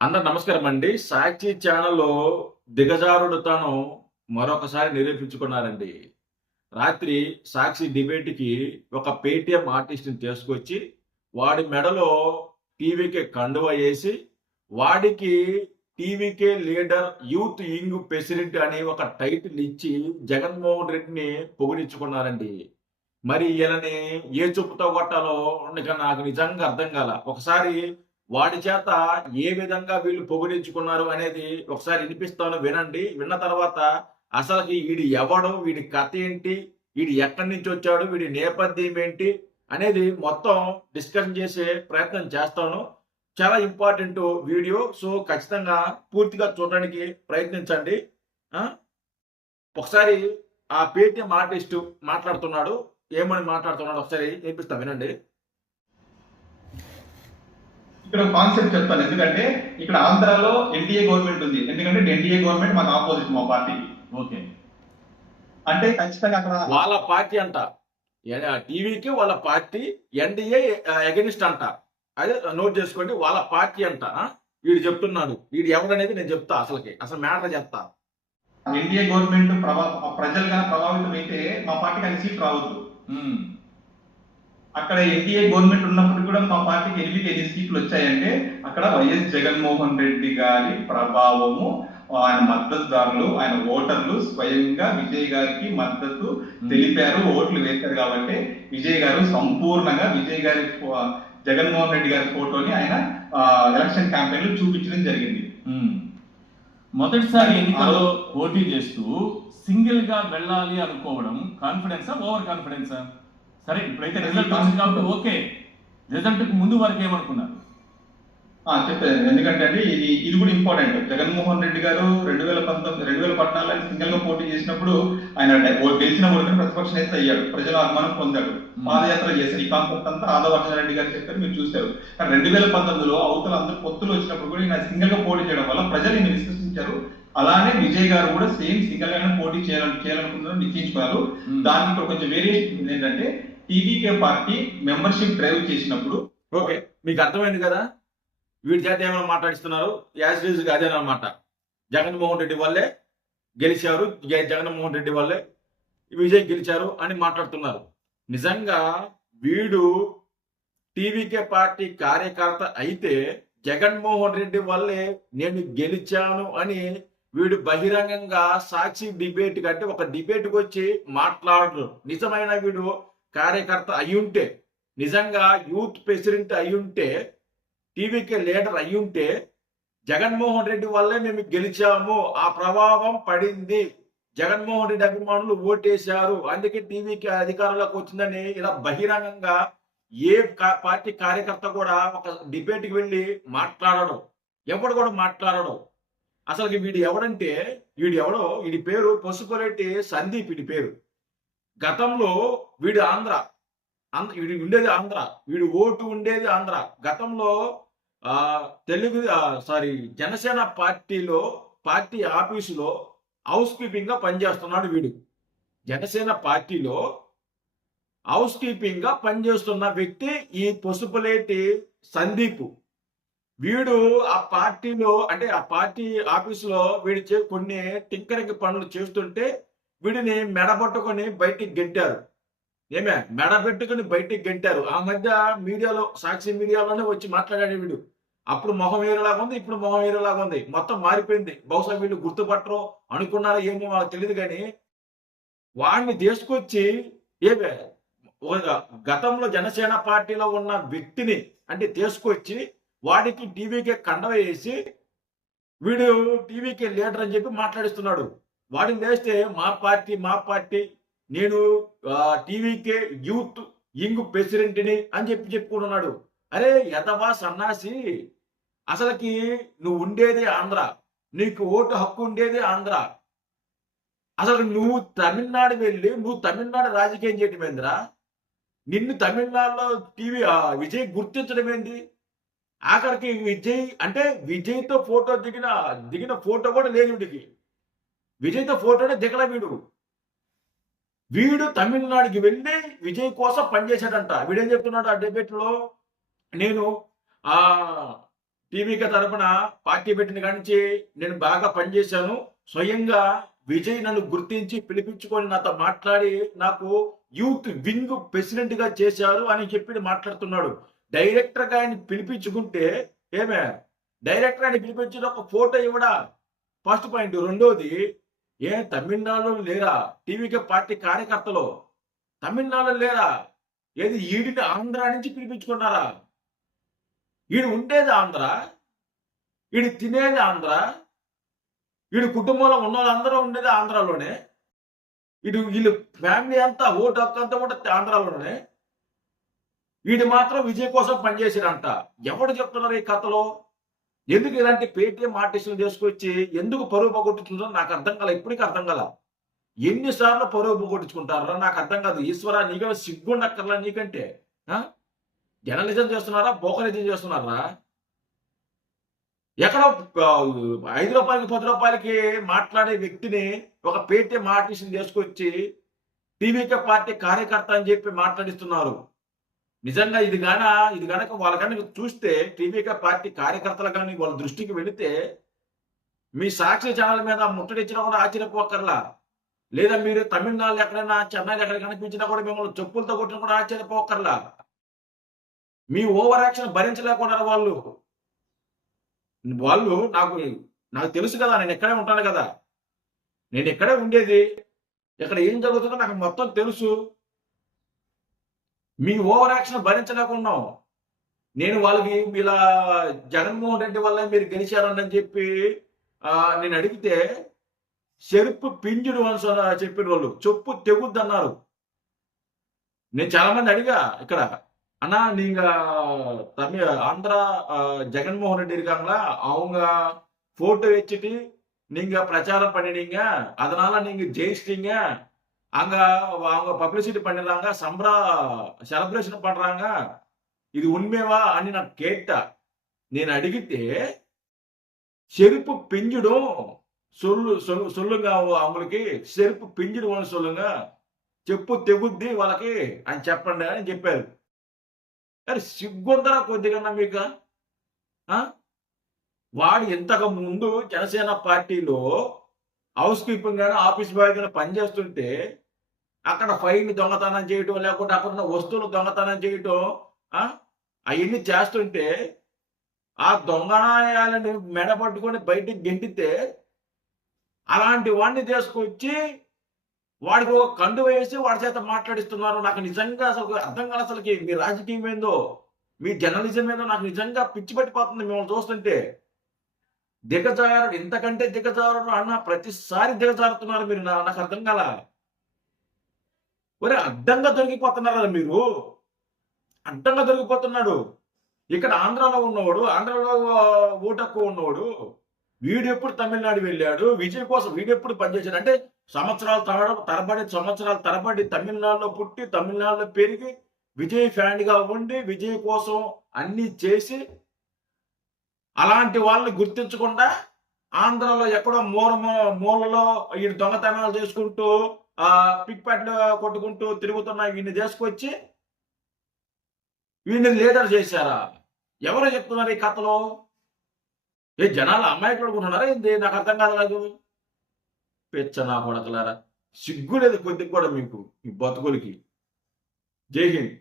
అందరు నమస్కారం అండి. సాక్షి ఛానల్‌లో దిగజారుడు తను మరొకసారి నిరూపించుకున్నారండి. రాత్రి సాక్షి డిబేట్‌కి ఒక పేటీఎం ఆర్టిస్ట్‌ని తీసుకొచ్చి, వాడి మెడలో టీవీకే కండువ ఏసి, వాడికి TVK leader youth wing president అని ఒక టైటిల్ ఇచ్చి, జగన్మోహన్ రెడ్డిని పొగిడించుకున్నారండి. మరి ఈయనని ఏ చెప్పుతో కొట్టాలో నాకు నిజంగా అర్థం కాల. ఒకసారి వాడి చేత ఏ విధంగా వీళ్ళు పొగిడించుకున్నారు అనేది ఒకసారి వినిపిస్తాను వినండి. విన్న తర్వాత అసలకి వీడు ఎవడు? వీడి కథ ఏంటి? వీడు ఎక్కడి నుంచి వచ్చాడు? వీడి నేపథ్యం ఏంటి? అనేది మొత్తం డిస్కషన్ చేసే ప్రయత్నం చేస్తాను. చాలా ఇంపార్టెంట్ వీడియో. సో, ఖచ్చితంగా పూర్తిగా చూడడానికి ప్రయత్నించండి. ఆ! ఒకసారి ఆ పేటీఎం ఆర్టిస్టు మాట్లాడుతున్నాడు. ఏమని మాట్లాడుతున్నాడో ఒకసారి వినిపిస్తా వినండి. ఇక్కడ కాన్సెప్ట్ చెప్తాను. ఎందుకంటే ఇక్కడ ఆంధ్రాలో ఎన్డీఏ గవర్నమెంట్ ఉంది. ఎందుకంటే ఎన్డీఏ గవర్నమెంట్ మాకు ఆపోజిట్ మా పార్టీకి. ఓకే. అంటే ఖచ్చితంగా అక్కడ వాళ్ళ పార్టీ అంట. టీవీకి వాళ్ళ పార్టీ ఎన్డీఏ అగెనిస్ట్ అంట. అదే నోట్ చేసుకోండి. వాళ్ళ పార్టీ అంట. వీడు చెప్తున్నాడు. వీడు ఎవరనేది నేను చెప్తా అసలు మ్యాటర్ చెప్తా. ఎన్డీఏ గవర్నమెంట్ ప్రజలుగా ప్రభావితం అయితే మా పార్టీకి అది సీట్ రావద్దు. అక్కడ ఎన్డీఏ గవర్నమెంట్ ఉన్నప్పుడు కూడా మా పార్టీకి 8 సీట్లు వచ్చాయంటే అక్కడ వైఎస్ జగన్మోహన్ రెడ్డి గారి ప్రభావము, ఆయన మద్దతుదారులు, ఆయన ఓటర్లు స్వయంగా విజయ్ గారికి మద్దతు తెలిపారు, ఓట్లు వేశారు. కాబట్టి విజయ్ గారు సంపూర్ణంగా విజయ్ గారి జగన్మోహన్ రెడ్డి గారి ఫోటోని ఆయన ఎలక్షన్ క్యాంపెయిన్ లో చూపించడం జరిగింది. మొదటిసారి ఎన్నికల్లో పోటీ చేస్తూ సింగిల్ గా వెళ్ళాలి అనుకోవడం కాన్ఫిడెన్సా, ఓవర్ కాన్ఫిడెన్సా? సరే, ఇప్పుడైతే రిజల్ట్ వచ్చింది కాబట్టి ఓకే. రిజల్ట్ కు ముందు వరకు ఏమనుకున్నారు? చెప్పాను. ఎందుకంటే అండి ఇది కూడా ఇంపార్టెంట్. జగన్మోహన్ రెడ్డి గారు 2014 సింగిల్ గా పోటీ చేసినప్పుడు ఆయన గెలిచిన ఓడిన ప్రతిపక్ష నేత అయ్యాడు, ప్రజల అభిమానం పొందాడు, పాదయాత్ర చేశారు. ఈ కాన్సెప్ట్ అంతా ఆదవర్ధనరెడ్డి గారు చెప్పారు, మీరు చూశారు. కానీ 2019లో అవతల అందరూ పొత్తులు వచ్చినప్పుడు కూడా ఈయన సింగిల్ గా పోటీ చేయడం వల్ల ప్రజలు ఈయన విశ్వసించారు. అలానే విజయ్ గారు కూడా సేమ్ సింగిల్ గానే పోటీ చేయాలనుకున్నారు, నిశ్చయించుకున్నారు. దానికి ఇక్కడ కొంచెం వేరియేషన్ ఏంటంటే టీవీకే పార్టీ మెంబర్షిప్ డ్రైవ్ చేసినప్పుడు. ఓకే, మీకు అర్థమైంది కదా? వీడి చేత ఏమైనా మాట్లాడిస్తున్నారు. యాజ్ యూజ్ గా అదేనమాట. జగన్మోహన్ రెడ్డి వల్లే గెలిచారు, జగన్మోహన్ రెడ్డి వల్లే విజయ్ గెలిచారు అని మాట్లాడుతున్నారు. నిజంగా వీడు టీవీకే పార్టీ కార్యకర్త అయితే జగన్మోహన్ రెడ్డి వల్లే నేను గెలిచాను అని వీడు బహిరంగంగా సాక్షి డిబేట్ కంటే ఒక డిబేట్కి వచ్చి మాట్లాడరు. నిజమైన వీడు కార్యకర్త అయ్యుంటే, నిజంగా యూత్ ప్రెసిడెంట్ అయ్యుంటే, టీవీకే లీడర్ అయ్యుంటే జగన్మోహన్ రెడ్డి వల్లే మేము గెలిచాము, ఆ ప్రభావం పడింది, జగన్మోహన్ రెడ్డి అభిమానులు ఓటేశారు, అందుకే టీవీకి అధికారంలోకి వచ్చిందని ఇలా బహిరంగంగా ఏ పార్టీ కార్యకర్త కూడా ఒక డిబేట్కి వెళ్ళి మాట్లాడడం, ఎవడు కూడా మాట్లాడడం. అసలు వీడు ఎవడంటే వీడి పేరు పసుపురెడ్డి సందీప్. వీడి పేరు గతంలో వీడు వీడు ఉండేది ఆంధ్ర, వీడు ఓటు ఉండేది ఆంధ్ర. గతంలో జనసేన పార్టీ ఆఫీసులో హౌస్ కీపింగ్ గా పనిచేస్తున్నాడు వీడు. జనసేన పార్టీలో హౌస్ కీపింగ్ గా పనిచేస్తున్న వ్యక్తి ఈ పసుపులేటి సందీప్. వీడు ఆ పార్టీలో అంటే ఆ పార్టీ ఆఫీసులో వీడు కొన్ని టింకరింగ్ పనులు చేస్తుంటే వీడిని మెడబట్టుకొని బయటికి గెంటారు. మెడబెట్టుకుని బయటికి గెంటారు. ఆ మధ్య మీడియాలో, సాక్షి మీడియాలోనే వచ్చి మాట్లాడాడు వీడు. అప్పుడు మొహం వేరేలాగా ఉంది, ఇప్పుడు మొహం వేరేలాగా ఉంది. మొత్తం మారిపోయింది. బహుశా వీళ్ళు గుర్తుపట్టరు అనుకున్నారో ఏమో వాళ్ళకి తెలియదు. కానీ వాడిని తీసుకొచ్చి గతంలో జనసేన పార్టీలో ఉన్న వ్యక్తిని అంటే తీసుకొచ్చి వాడికి టీవీకే కండవ వేసి వీడు టీవీకే లీడర్ అని చెప్పి మాట్లాడిస్తున్నాడు. వాడిని వేస్తే మా పార్టీ నేను టీవీకే యూత్ వింగ్ ప్రెసిడెంట్ని అని చెప్పుకుంటున్నాడు. అరే ఎదవా సన్నాసి, అసలుకి నువ్వు ఉండేది ఆంధ్ర, నీకు ఓటు హక్కు ఉండేది ఆంధ్ర. అసలు నువ్వు తమిళనాడు వెళ్ళి నువ్వు తమిళనాడు రాజకీయం చేయటం ఏందిరా? నిన్ను తమిళనాడులో విజయ్ గుర్తించడం ఏంది? ఆఖరికి విజయ్ అంటే విజయ్తో ఫోటో దిగిన ఫోటో కూడా లేదు వీడికి. విజయ్తో ఫోటోనే దిగల వీడు తమిళనాడుకి వెళ్ళి విజయ్ కోసం పనిచేశాడంట. వీడేం చెప్తున్నాడు ఆ డిబేట్లో? నేను టీవీకి తరపున పార్టీ పెట్టిన కానించి నేను బాగా పనిచేశాను. స్వయంగా విజయ్ నన్ను గుర్తించి పిలిపించుకొని నాతో మాట్లాడి నాకు యూత్ వింగ్ ప్రెసిడెంట్ గా చేశారు అని చెప్పి మాట్లాడుతున్నాడు. డైరెక్టర్ గా ఆయన పిలిపించుకుంటే ఏమే డైరెక్టర్ ఆయన పిలిపించిన ఒక ఫోటో ఇవ్వడా ఫస్ట్ పాయింట్. రెండోది తమిళనాడులో లేరా టీవీకే పార్టీ కార్యకర్తలు? తమిళనాడులో లేరా? ఏది ఈడిని ఆంధ్ర నుంచి పిలిపించుకున్నారా? ఈడు ఉండేది ఆంధ్ర, ఈడు తినేది ఆంధ్ర, వీడి కుటుంబంలో ఉన్న వాళ్ళందరూ ఉండేది ఆంధ్రాలోనే. వీళ్ళు ఫ్యామిలీ అంతా ఓటు హక్కు అంతా కూడా ఆంధ్రాలోనే. వీడు మాత్రం విజయ్ కోసం పనిచేసాడంట. ఎవడు చెప్తున్నారు ఈ కథలో? ఎందుకు ఇలాంటి పేటీఎం ఆర్టిస్టులు చేసుకొచ్చి ఎందుకు పరువు పోగొట్టుకుంటారో నాకు అర్థం కాల. ఇప్పటికీ అర్థం కాల. ఎన్నిసార్లు పరువు పోగొట్టుకుంటారా నాకు అర్థం కాదు. ఈశ్వరా నీకైనా సిగ్గుండక్కర్లా నీకంటే? జర్నలిజం చేస్తున్నారా, బోకరిజం చేస్తున్నారా? ఎక్కడో 5 రూపాయలకి 10 రూపాయలకి మాట్లాడే వ్యక్తిని ఒక పేటీఎం ఆర్టిస్ట్ని చేసుకొచ్చి టీవీకే పార్టీ కార్యకర్త అని చెప్పి మాట్లాడిస్తున్నారు. నిజంగా ఇది గనక వాళ్ళ కనుక చూస్తే టీవీకే పార్టీ కార్యకర్తలు కానీ వాళ్ళ దృష్టికి వెళితే మీ సాక్షి ఛానల్ మీద ముట్టడిచ్చినా కూడా ఆశ్చర్యపోకర్లా. లేదా మీరు తమిళనాడులో ఎక్కడైనా చెన్నైలో ఎక్కడ కనిపించినా కూడా మిమ్మల్ని చెప్పులతో కొట్టినా కూడా ఆశ్చర్యపోకర్లా. మీ ఓవర్ యాక్షన్ భరించలేకుండా వాళ్ళు నాకు తెలుసు కదా, నేను ఎక్కడే ఉంటాను కదా, నేను ఎక్కడే ఉండేది, ఇక్కడ ఏం జరుగుతుందో నాకు మొత్తం తెలుసు. మీ ఓవర్ యాక్షన్ భరించలేకున్నాం. నేను వాళ్ళకి ఇలా జగన్మోహన్ రెడ్డి వల్ల మీరు గెలిచారని చెప్పి నేను అడిగితే చెరుపు పింజుడు అని చెప్పిన వాళ్ళు చెప్పు తెగుద్ది అన్నారు. నేను చాలా మంది అడిగా ఇక్కడ, அண்ணா நீங்க ஆந்திரா ஜெகன்மோகன் ரெட்டி இருக்காங்களா, அவங்க போட்டோ வச்சுட்டு நீங்க பிரச்சாரம் பண்ணினீங்க, அதனால நீங்க ஜெயிச்சிட்டீங்க, அங்க அவங்க பப்ளிசிட்டி பண்ணிடுறாங்க, செலிப்ரேஷன் பண்றாங்க, இது உண்மைவா అని నాకు கேட்டா నేను అడిగితే செருப்பு பிஞ்சிடும் சொல்லுங்க அவங்களுக்கு, செருப்பு பிஞ்சிடும் சொல்லுங்க, చెప్పు తెగుద్ది వాళ్ళకి అని చెప్పండి అని చెప్పారు. అరే సిగ్గుందరా కొద్దిగా మీకు? వాడు ఇంతకు ముందు జనసేన పార్టీలో హౌస్ కీపింగ్ గానీ ఆఫీస్ బాయ్ గానీ పనిచేస్తుంటే అక్కడ ఫైల్ దొంగతనం చేయటం, లేకుంటే అక్కడ ఉన్న వస్తువులు దొంగతనం చేయటం, అవన్నీ చేస్తుంటే ఆ దొంగనాయాలని మెడపట్టుకొని బయటికి గెంటితే అలాంటి వాడిని తీసుకొచ్చి వాడికి ఒక కండు వేసి వాడి చేత మాట్లాడిస్తున్నారు. నాకు నిజంగా అసలు అర్థం కాదు. అసలుకి మీ రాజకీయం ఏందో, మీ జర్నలిజం ఏందో నాకు నిజంగా పిచ్చి పట్టిపోతుంది మిమ్మల్ని చూస్తుంటే. దిగజారుడు, ఇంతకంటే దిగజారుడు అన్న ప్రతిసారి దిగజారుతున్నారు మీరు. నాకు అర్థం కాల. ఒరే అడ్డంగా దొరికిపోతున్నారా మీరు? అడ్డంగా దొరికిపోతున్నాడు. ఇక్కడ ఆంధ్రాలో ఉన్నవాడు, ఆంధ్రాలో ఓటక్కు ఉన్నవాడు, వీడెప్పుడు తమిళనాడు వెళ్ళాడు, విజయ్ కోసం వీడెప్పుడు పనిచేశాడు అంటే సంవత్సరాల తరబడి తమిళనాడులో పుట్టి తమిళనాడులో పెరిగి విజయ్ ఫ్యాన్ గా ఉండి విజయ్ కోసం అన్ని చేసి అలాంటి వాళ్ళని గుర్తించకుండా ఆంధ్రాలో ఎక్కడో మూలలో ఈ దొంగతనాలు చేసుకుంటూ పిక్ ప్యాట్లు కొట్టుకుంటూ తిరుగుతున్న వీడిని తీసుకొచ్చి వీడిని లీడర్ చేశారా? ఎవరు చెప్తున్నారు ఈ కథలో? జనాలు అమ్మాయి కొడుకుంటున్నారా ఏంది? నాకు అర్థం కాదు. పెచ్చ నా కొడకలారా, సిగ్గు లేదు కొద్దిగా కూడా మీకు ఈ బతుకులకి. జై హింద్.